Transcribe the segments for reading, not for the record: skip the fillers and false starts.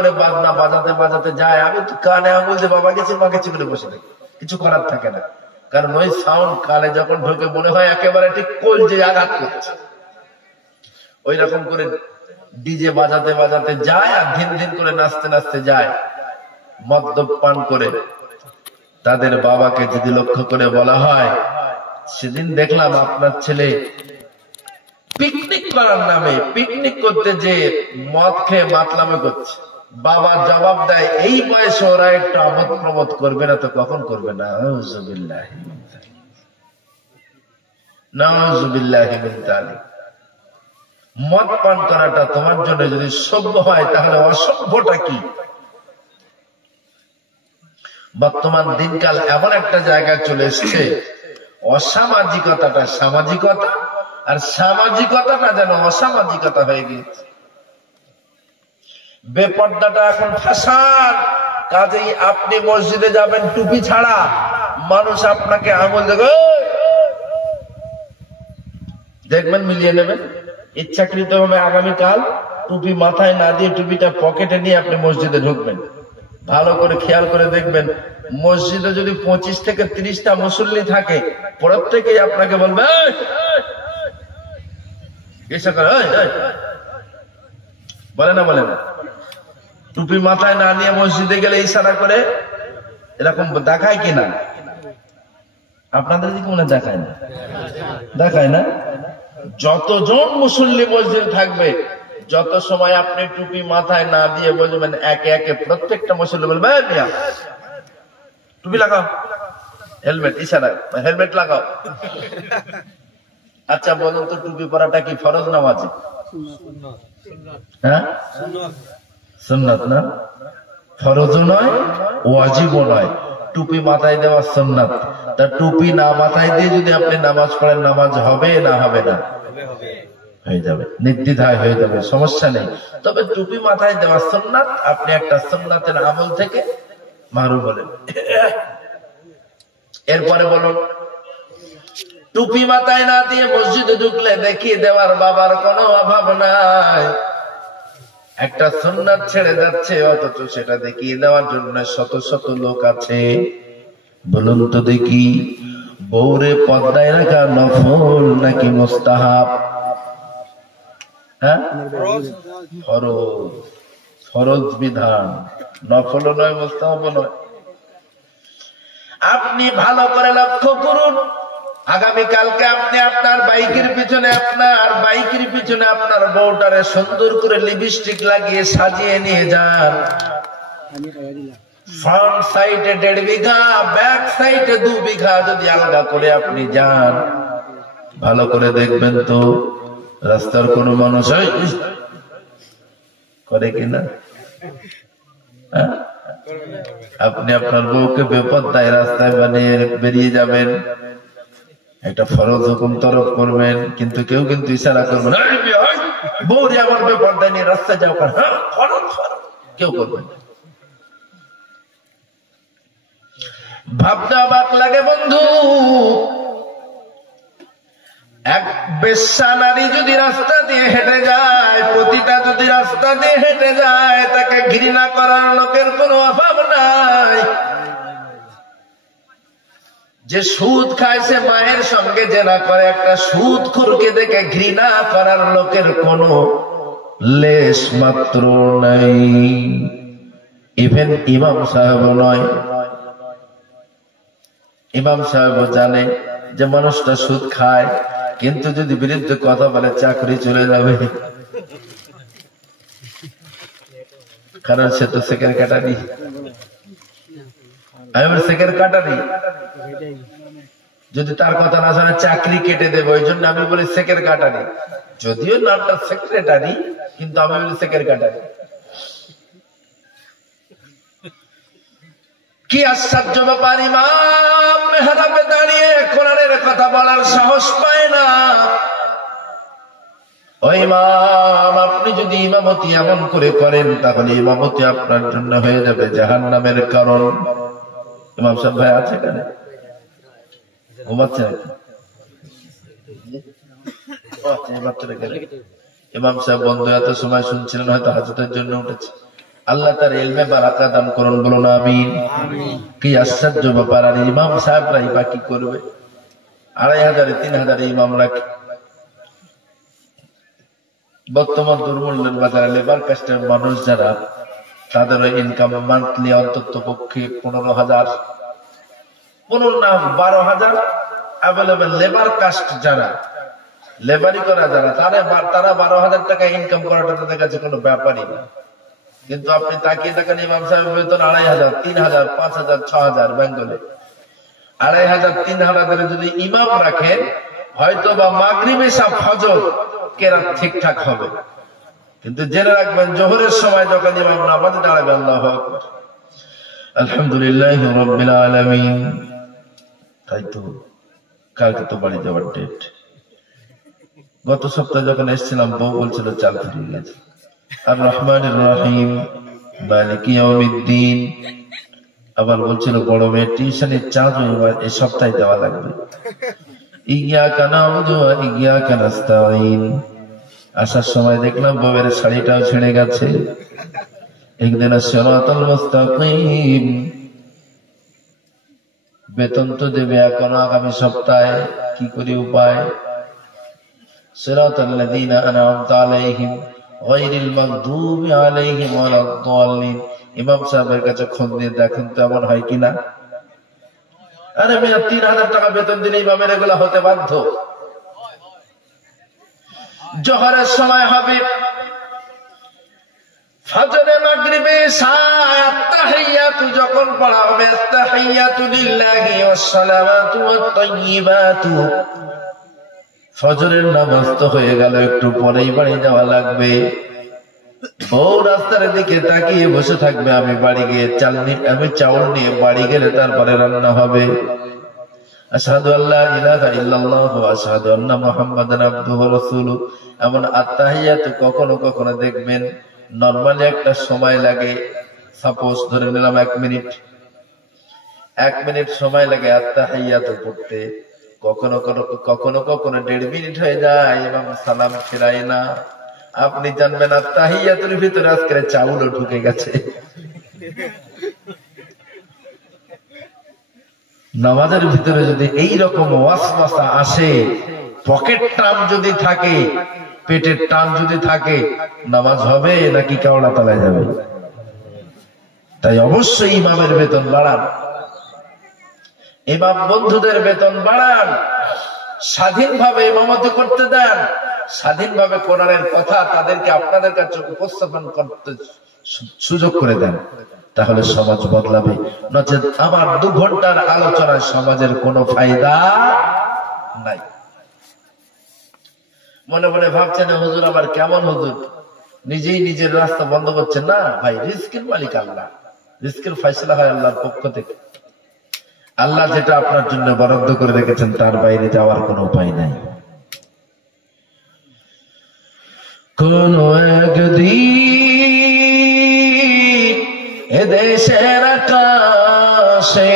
করে বাজনা বাজাতে বাজাতে যায়, আমি তো কানে আঙুল দিয়ে বাবা গেছি মা গেছি করে বসে থাকি, কিছু করার থাকে না। কারণ ওই সাউন্ড কানে যখন ঢোকে মনে হয় একেবারে ঠিক কলজে আঘাত করছে। ওই রকম করে ডিজে বাজাতে বাজাতে যায় আর ধিন ধিন করে নাচতে নাচতে যায়। মদ্যপান করে তাদের বাবাকে যদি লক্ষ্য করে বলা হয়, সেদিন দেখলাম আপনার ছেলে পিকনিক করার নামে পিকনিক করতে যে মদ খেয়ে মাতলামে করছে, বাবা জবাব দেয় এই বয়সে ওরা একটু আমোদ প্রমোদ করবে না তো কখন করবে না? নাউযুবিল্লাহি মিন যালিক। মদ পান করাটা তোমার জন্য যদি সভ্য হয় তাহলে অসভ্যটা কি? বর্তমান দিনকাল এমন একটা জায়গায় চলে এসছে, অসামাজিকতাটা সামাজিকতা আর সামাজিকতাটা যেন অসামাজিকতা হয়ে গিয়েছে। বেপর্দাটা এখন ফ্যাশন। কাজেই আপনি মসজিদে যাবেন টুপি ছাড়া, মানুষ আপনাকে আঙুল দেখবেন মিলিয়ে নেবেন। ইচ্ছাকৃত ভাবে আগামীকাল টুপি মাথায় না দিয়ে টুপিটা পকেটে নিয়ে আপনি মসজিদে ঢুকবেন। ভালো করে খেয়াল করে দেখবেন, মসজিদে যদি 25 থেকে 30টা মুসল্লি থাকে, প্রত্যেকেই আপনাকে বলবে বলে না বলে না। টুপি মাথায় না নিয়ে মসজিদে গেলে ইশারা করে এরকম দেখায় কিনা? আপনাদের দিকে মনে দেখায় না? দেখায় না? যতজন মুসল্লি মসজিদ থাকবে, যত সময় আপনি টুপি মাথায় না দিয়ে বলবেন, একে একে প্রত্যেকটা মুসল্লি বলবে টুপি লাগাও, হেলমেট, ইশারা হেলমেট লাগাও। আচ্ছা বলুন তো, টুপি পরাটা কি ফরজ না ওয়াজিব? হ্যাঁ, সুন্নাত না? ফরজও নয়, ওয়াজিবও নয়। টুপি মাথায় দেওয়া সুন্নাত। তা টুপি না মাথায় দিয়ে যদি আপনি নামাজ পড়েন, নামাজ হবে না হবে না? হয়ে যাবে, নির্দ্বিধায় হয়ে যাবে, সমস্যা নেই। তবে টুপি মাথায় দেওয়া সুন্নাত, আপনি একটা সুন্নাতের আমল থেকে মাহরুম হলেন। এরপরে বলুন, টুপি মাথায় না দিয়ে মসজিদে ঢুকলে দেখিয়ে দেওয়ার বাবার কোনো অভাব নাই। একটা সুন্নাত ছেড়ে যাচ্ছে, অথচ সেটা দেখিয়ে দেওয়ার জন্য শত শত লোক আছে। বলুন তো দেখি, বউরে পর্দায় রাখা নফল নাকি মুস্তাহাব? হ্যাঁ, ফরজ, ফরজ বিধান, নফলও নয় মুস্তাহাবও নয়। আপনি ভালো করে লক্ষ্য করুন, আগামীকালকে আপনি আপনার বাইকের পিছনে আপনার বউটারে সুন্দর করে লিপস্টিক লাগিয়ে সাজিয়ে নিয়ে যান। ফ্রন্ট সাইডে 1.5 বিঘা, ব্যাক সাইডে 2 বিঘা যদি আলগা করে আপনি যান, ভালো করে দেখবেন তো রাস্তার কোন মানুষ করে কিনা? আপনি আপনার বউকে বেপরদায় রাস্তায় বানিয়ে বেরিয়ে যাবেন, একটা ফরজ হুকুম তরফ করবেন, কিন্তু কেউ কিন্তু ইশারা করবেন বউরে আমার বেপরদায় নিয়ে রাস্তায় যাও, কেউ করবেন। ভাবতে অবাক লাগে বন্ধু, এক বেশ্যা নারী যদি রাস্তা দিয়ে হেঁটে যায়, পতিতা যদি রাস্তা দিয়ে হেঁটে যায়, তাকে ঘৃণা করার লোকের কোনো অভাব নাই। যে সুদ খায় সে মায়ের সঙ্গে জেনা করে, একটা সুদখোরকে দেখে ঘৃণা করার লোকের কোনো লেশ মাত্র নাই। ইভেন ইমাম সাহেব নয়, ইমাম সাহেব জানে যে মানুষটা সুদ খায়, কিন্তু যদি বিরুদ্ধে কথা বলে চাকরি চলে যাবে, কারণ সে তো সেকেন্ড কাটারি। সেকেন্ড কাটারি, যদি তার কথা না শোনে চাকরি কেটে দেবে। ওই জন্য আমি বলি সেকেন্ড কাটারি, যদিও নামটা সেক্রেটারি, কিন্তু আমি বলি সেকেন্ড কাটারি। কি আশ্চর্য ব্যাপার, ইমাম মেহরাবে দাঁড়িয়ে কোরআনের কথা বলার সাহস পায় না। ওই ইমাম, আপনি যদি ইমামতি এমন করে করেন, তাহলে ইমামতি আপনার জন্য হয়ে যাবে জাহান্নামের কারণ। ইমাম সাহেব ভাই আছে কেন? ঘুমাচ্ছে নাকি? ইমাম সাহেব বন্ধ, এত সময় শুনছিলেন, হয়তো হাজতের জন্য উঠেছে। আল্লাহ তার ইলমে বারাকা দান করুন, বলুন আমিন। কি আশ্চর্য ব্যাপার! আর ইমাম সাহেবরাই বা কি করবে? 2500 3000 ইমাম রাখে। বর্তমান দুর্মূল্যের বাজারে লেবার কাস্টের মানুষ যারা, তাদের ইনকাম মান্থলি অন্তত পক্ষে 15,000, 12,000 অ্যাভেলেবেল। লেবার কাস্ট যারা, লেবারি করা যারা, তারা 12,000 টাকা ইনকাম করাটা তাদের কাছে কোনো ব্যাপারই না। কিন্তু আপনি তাকিয়ে থাকেন, ইমাম সাহেবের বেতন 2,500, 3,000, 5,000, 6,000 বেঙ্গলে। 2,500, 3,000 যদি ইমাম রাখেন, হয়তো বা মাগরিব এশা ফজর কেরাত ঠিকঠাক হবে। কিন্তু জেনে রাখবেন, জোহরের সময় যখন ইমাম নামাজে দাঁড়াবে, আল্লাহু আকবার, আলহামদুলিল্লাহি রাব্বিল আলামিন। তাই তো কালকে তো বাড়ি যাওয়ার ডেট। গত সপ্তাহে যখন এসেছিলাম, বউ বলছিল চাল ফুরিয়ে গেছে। আর রহমানির রহিম, মালিক ইয়াউমিদ্দিন, আবার বলছিল বড় মেয়ের টিউশনের চার্জ এই সপ্তাহে দেওয়া লাগবে। ইয়াকা না'বুদু ওয়া ইয়াকা নাস্তাঈন। আসার সময় দেখলাম বউয়ের শাড়িটাও ছিঁড়ে গেছে। ইহদিনাস সিরাতাল মুস্তাকিম। বেতন তো দেবে এখন আগামী সপ্তাহে, কি করে উপায়? সিরাতাল লাযীনা আন'আমতা আলাইহিম গায়রিল মাগদুবি আলাইহিম ওয়ালাদ-দাল্লিন। ইমাম সাহেবের কাছে খোঁজ নিয়ে দেখুন তো এমন হয় কিনা। আরে মিয়া, 3,000 টাকা বেতন দিলে ইমামের এগুলা হতে বাধ্য। জোহরের সময় হবে, ফজরে, মাগরিবে, ইশায়, আত-তাহিয়াতু যখন পড়া হবে, আত-তাহিয়াতু লিল্লাহি ওয়াস-সালাওয়াতু ওয়াত-তাইয়্যিবাতু। ফজরের নামাজ তো হয়ে গেল, একটু পরেই বাড়ি যাওয়া লাগবে। বউ রাস্তার দিকে তাকিয়ে বসে থাকবে, আমি বাড়ি গিয়ে চাউল নিয়ে বাড়ি গেলে তারপরে রান্না হবে। আশহাদু আল্লা ইলাহা ইল্লাল্লাহু ওয়া আশহাদু আন্না মুহাম্মাদান আবদুহু ওয়া রাসূলুহু। এমন আত-তাহিয়াতু কখনো কখনো দেখবেন নরমালি একটা সময় লাগে, সাপোজ ধরে নিলাম 1 মিনিট, 1 মিনিট সময় লাগে আত-তাহিয়াতু পড়তে। কখনো কখনো 1.5 মিনিট হয়ে যায়, এবং সালাম ফিরায় না। আপনি জানবেন আত-তাহিয়াতুর ভিতরে আজকে চাউলও ঢুকে গেছে। নামাজের ভিতরে যদি এই রকম ওয়াসওয়াসা আসে, পকেট টান যদি থাকে, পেটের টান যদি থাকে, নামাজ হবে নাকি কেওড়া তলায় যাবে? তাই অবশ্যই ইমামের বেতন বাড়ান, ইমাম বন্ধুদের বেতন বাড়ান, স্বাধীনভাবে ইমামতি করতে দেন, স্বাধীনভাবে কোরআনের কথা তাদেরকে আপনাদের কাছে উপস্থাপন করতে সুযোগ করে দেন। তাহলে সমাজ বদলাবে। নচেত আমার 2 ঘন্টার আলোচনায় সমাজের কোনো ফায়দা নাই। মনে মনে ভাবছেন, হুজুর আবার কেমন হুজুর, নিজেই নিজের রাস্তা বন্ধ করছেন। না ভাই, রিস্কের মালিক আল্লাহ, রিস্কের ফয়সালা হয় আল্লাহর পক্ষ থেকে। আল্লাহ যেটা আপনার জন্য বরাদ্দ করে রেখেছেন, তার বাইরে যাওয়ার কোনো উপায় নাই। কোন একদিন এদেশের আকাশে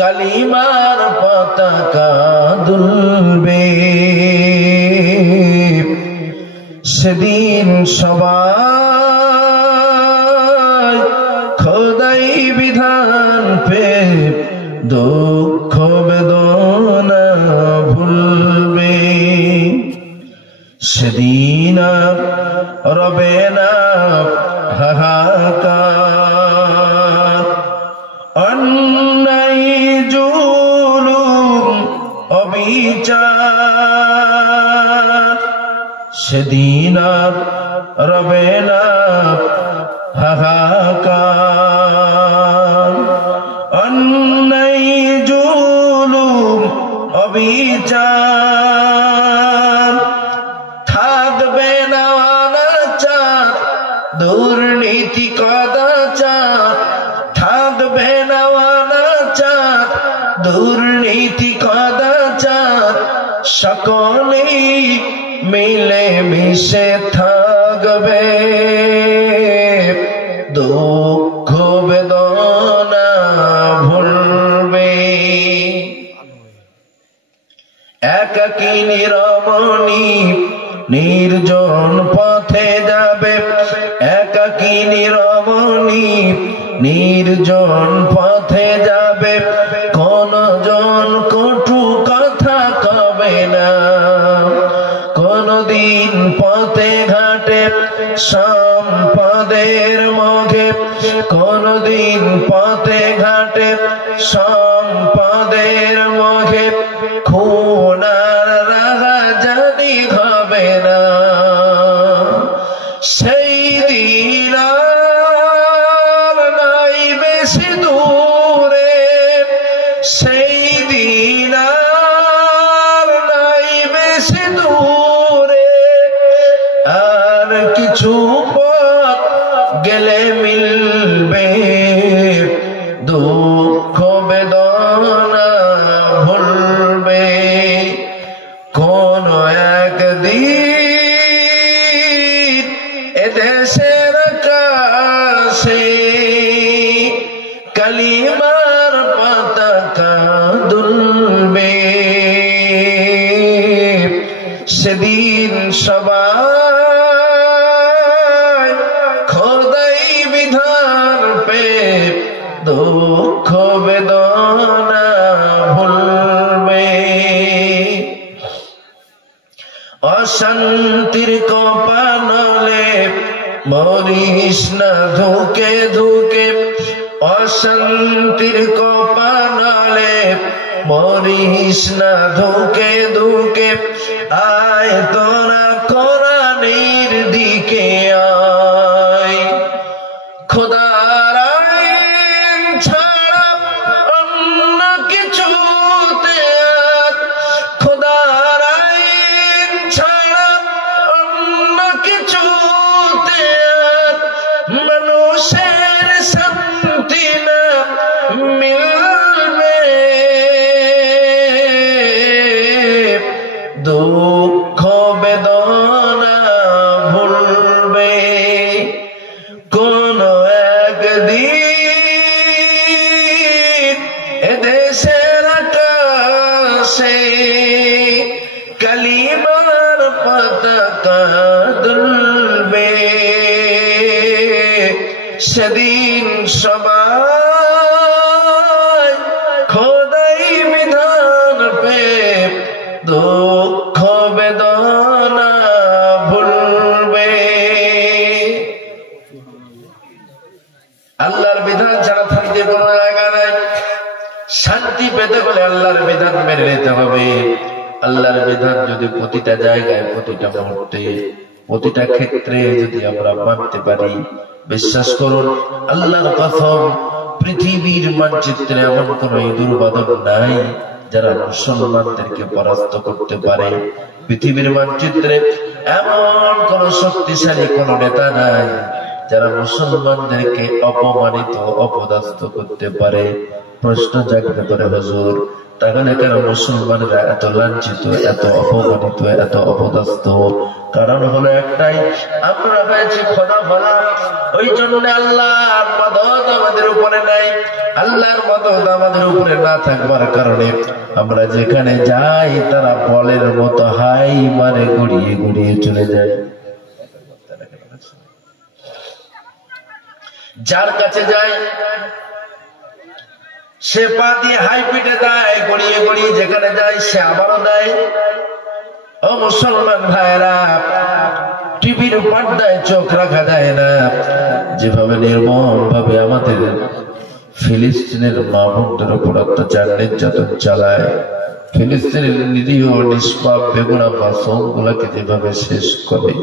কালিমার পতাকা দুলবে, সেদিন সবাই খোদাই বিধান পে দুঃখ বেদনা ভুলবে। সেদিন রবে না হাহাকার, অন্যায় জুলুম অবিচার। সেদিন রবে না হাহাকার, অন্যায় জুলুম অবিচার। থাকবে না অনাচার, দুর্নীতি কদাচার। থাকবে না অনাচার, দুর্নীতি কদাচার। সকলেই মিলে মিশে থাকবে, দুঃখ বেদনা ভুলবে। একাকী নিরমণী নির্জন পথে যাবে, একাকী রমণী নির্জন পথে যাবে, কোন জন কটু কথা কবে না। কোনদিন পথে ঘাটে সম্পদের মুখে, কোনদিন পথে ঘাটে সম্পদের মুখে, খুনার রাহাজানি হবে না। সেই দিন আর নাই বেশি দূরে, সেই দিন আর নাই বেশি দূরে, আর কিছু পথ গেলে মিলবে দুঃখ বেদনা ভুলবে। কোন একদিন এদেশের আকাশে কালিমার পতাকা দুলবে, সেদিন সবাই খোদাই বিধান পে দুঃখ বেদনা ভুলবে। অশান্তির কপালে মরিস না ধুকে ধুকে, অশান্তির কপালে মরিস না ধুকে ধুকে, আয় তোরা কোরআনের দিকে আয়। খোদার আইন ছাড়া অন্য কিছুতে, খোদার আইন ছাড়া অন্য কিছুতে মানুষের শান্তি না মিলবে, দুঃখ বেদনা ভুলবে। কোন একদিন এদেশের আকাশে কালিমার পতাকা দুলবে, সেদিন সবাই খোদাই বিধান পে দুঃখ বেদনা ভুলবে। আল্লাহর বিধান ছাড়া থাকতে কোনো জায়গা নাই। শান্তি পেতে হলে আল্লাহর বিধান মেনে নিতে হবে। আল্লাহর বিধান যদি প্রতিটা জায়গায়, প্রতিটা মুহূর্তে, প্রতিটা ক্ষেত্রে যদি আমরা মানতে পারি, বিশ্বাস করুন আল্লাহর কসম, পৃথিবীর মানচিত্রে এমন কোন দুর্বাদন নাই যারা মুসলমানদেরকে পরাস্ত করতে পারে। পৃথিবীর মানচিত্রে এমন কোন শক্তিশালী কোন নেতা নাই যারা মুসলমানদেরকে অপমানিত অপদস্থ করতে পারে। প্রশ্ন জাগতে পারে, হুজুর তাহলে কেন মুসলমানরা এত লাঞ্ছিত, এত অপমানিত, এত অপদস্থ? কারণ হলো একটাই, আমরা হয়েছি খোদা বলা, ওই জন্য আল্লাহর মদদ আমাদের উপরে নাই। আল্লাহর মদদ আমাদের উপরে না থাকবার কারণে আমরা যেখানে যাই তারা বলের মতো হাই মানে গড়িয়ে গড়িয়ে চলে যায়। যার কাছে যায় সে পা দিয়ে হাই পিটে দেয়, গড়িয়ে গড়িয়ে যেখানে যায় সে আবারও দেয়। ও মুসলমান ভাইরা, টিভির পর্দায় চোখ রাখা যায় না। যেভাবে নির্মম ভাবে আমাদের ফিলিস্তিনের মা বোনদের উপর অত্যাচার নির্যাতন চালায়, ফিলিস্তিনের নিরীহ নিষ্পাপ বেগুনা মাসুম গুলাকে যেভাবে শেষ করে,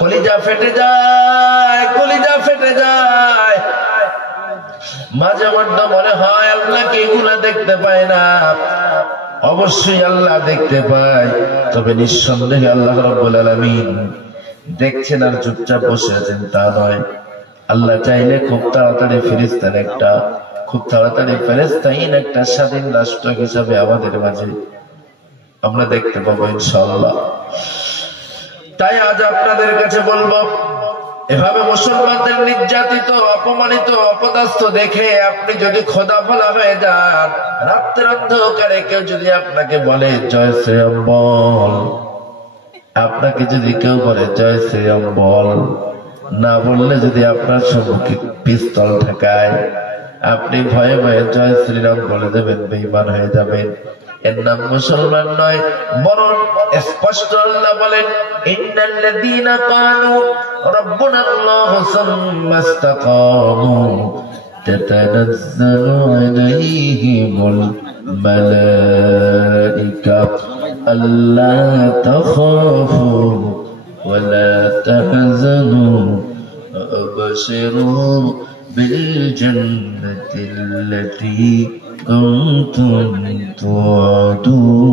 কলিজা ফেটে যায়, কলিজা ফেটে যায়। মাঝে মধ্যে মনে হয় আল্লাহ কি এগুলা দেখতে পায় না? অবশ্যই আল্লাহ দেখতে পায়, তবে নিঃসন্দেহে আল্লাহ রাব্বুল আলামিন দেখছেন আর চুপচাপ বসে আছেন তা নয়। আল্লাহ চাইলে খুব তাড়াতাড়ি ফিলিস্তিন একটা, খুব তাড়াতাড়ি ফিলিস্তিন একটা স্বাধীন রাষ্ট্র হিসাবে আমাদের মাঝে আমরা দেখতে পাবো ইনশাআল্লাহ। তাই আজ আপনাদের কাছে বলবো, এভাবে মুসলমানদের নির্যাতিত, অপমানিত, অপদস্থ দেখে আপনি যদি খোদা বলা হয়ে যান, রাত্রের অন্ধকারে কেউ যদি আপনাকে বলে জয় শ্রীরাম বল, আপনাকে যদি কেউ বলে জয় শ্রীরাম বল, না বললে যদি আপনার সম্মুখে পিস্তল ঠেকায়, আপনি ভয়ে ভয়ে জয় শ্রীরাম বলে দেবেন, বেঈমান হয়ে যাবেন। এর নাম মুসলমান নয়, বরং স্পষ্ট আল্লাহ বলেন, ইন্নাল্লাযীনা ক্বালু রাব্বুনাল্লাহু সুম্মা ইসতাকামু তাতানাজ্জালু আলাইহিমুল মালাইকা আল্লা তাখাফু ওয়া লা তাহজানু وأبشروا بالجنة التي كنتم توعدون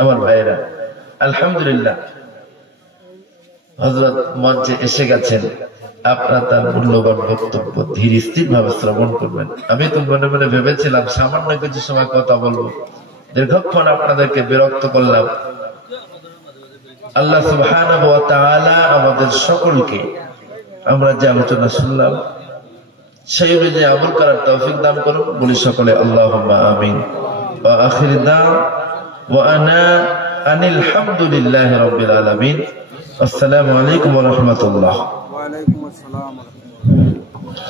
আমার ভাইরা আলহামদুলিল্লাহ হযরত মঞ্চে এসে গেছেন। আপনারা তার মূল্যবান বক্তব্য ধীর স্থির ভাবে শ্রবণ করবেন। আমি তো মনে মনে ভেবেছিলাম সামান্য কিছু সময় কথা বলবো, দীর্ঘক্ষণ আপনাদেরকে বিরক্ত করলাম। আল্লাহ সুবহানাহু ওয়া তাআলা আমাদের সকলকে আমরা যে আলোচনা শুনলাম সেই অনুযায়ী আমল করার তৌফিক দান করুন, বলি সকলে আল্লাহুম্মা আমিন। ওয়া আখির দাওয়ানা আনিল হামদুলিল্লাহি রাব্বিল আলামিন। আসসালামু আলাইকুম ওয়া রাহমাতুল্লাহ। ওয়া আলাইকুম আসসালাম ওয়া রাহমাতুল্লাহ।